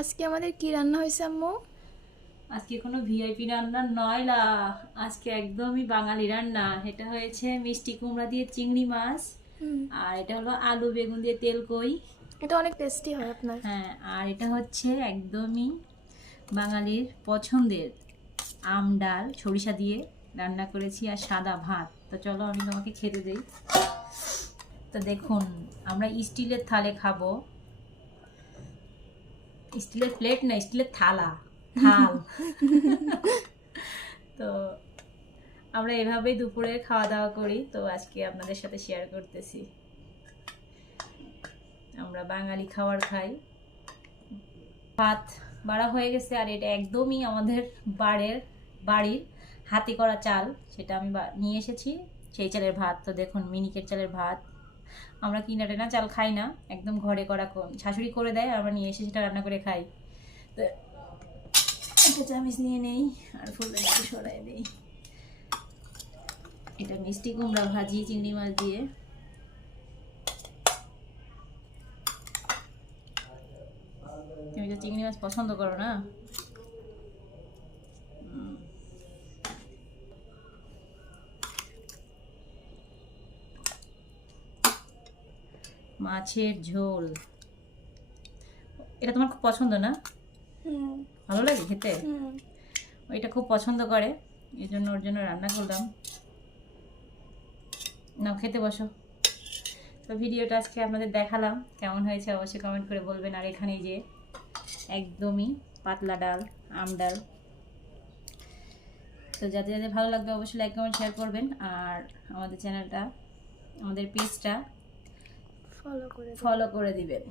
আজকে আমাদের কি রান্না হয়েছে আম্মু? আজকে কোনো ভিআইপি রান্না নয় লা। আজকে একদমই বাঙালি রান্না। এটা হয়েছে মিষ্টি কুমড়া দিয়ে চিংড়ি মাছ, হুম। আর এটা হলো আলু বেগুন দিয়ে তেল কই। এটা অনেক টেস্টি হয় আপনার। হ্যাঁ, আর এটা হচ্ছে একদমই বাঙালির পছন্দের আম ডাল সরিষা দিয়ে রান্না করেছি, আর সাদা ভাত। তো চলো আমি তোমাকে খেতে দেই। তো দেখুন, আমরা স্টিলের থালে খাবো। স্টিলের প্লেট না, স্টিলের থালা, থাল। তো আমরা এভাবেই দুপুরে খাওয়া দাওয়া করি। তো আজকে আপনাদের সাথে শেয়ার করতেছি, আমরা বাঙালি খাবার খাই। ভাত বাড়া হয়ে গেছে, আর এটা একদমই আমাদের বাড়ির হাতে করা চাল, সেটা আমি নিয়ে এসেছি। সেই চালের ভাত। তো দেখুন, মিনিকেট চালের ভাত। আমরা কিনা টেনা চাল খাই না, একদম ঘরে করা শাশুড়ি করে দেয়, আমরা নিয়ে এসে সেটা রান্না করে খাই। তো একটা চামচ নিয়ে নেই, আর ফুলটা একটু সরাই দিই। এটা মিষ্টি কুমড়া ভাজি চিংড়ি মাছ দিয়ে। তুমি তো চিংড়ি মাছ পছন্দ করো না? মাছের ঝোল, এটা তোমার খুব পছন্দ না? হুম। ভালো লাগে খেতে? হুম। ওইটা খুব পছন্দ করে, এই জন্য ওর জন্য রান্না করলাম। নাও খেতে বসো। তো ভিডিওটা আজকে আপনাদের দেখালাম, কেমন হয়েছে অবশ্যই কমেন্ট করে বলবেন। আর এখানে যে একদমই পাতলা ডাল, আম ডাল। তো যাদের যাদের ভালো লাগবে অবশ্যই লাইক কমেন্ট শেয়ার করবেন, আর আমাদের চ্যানেলটা, আমাদের পেজটা ফলো করে ফলো করে দিবেন।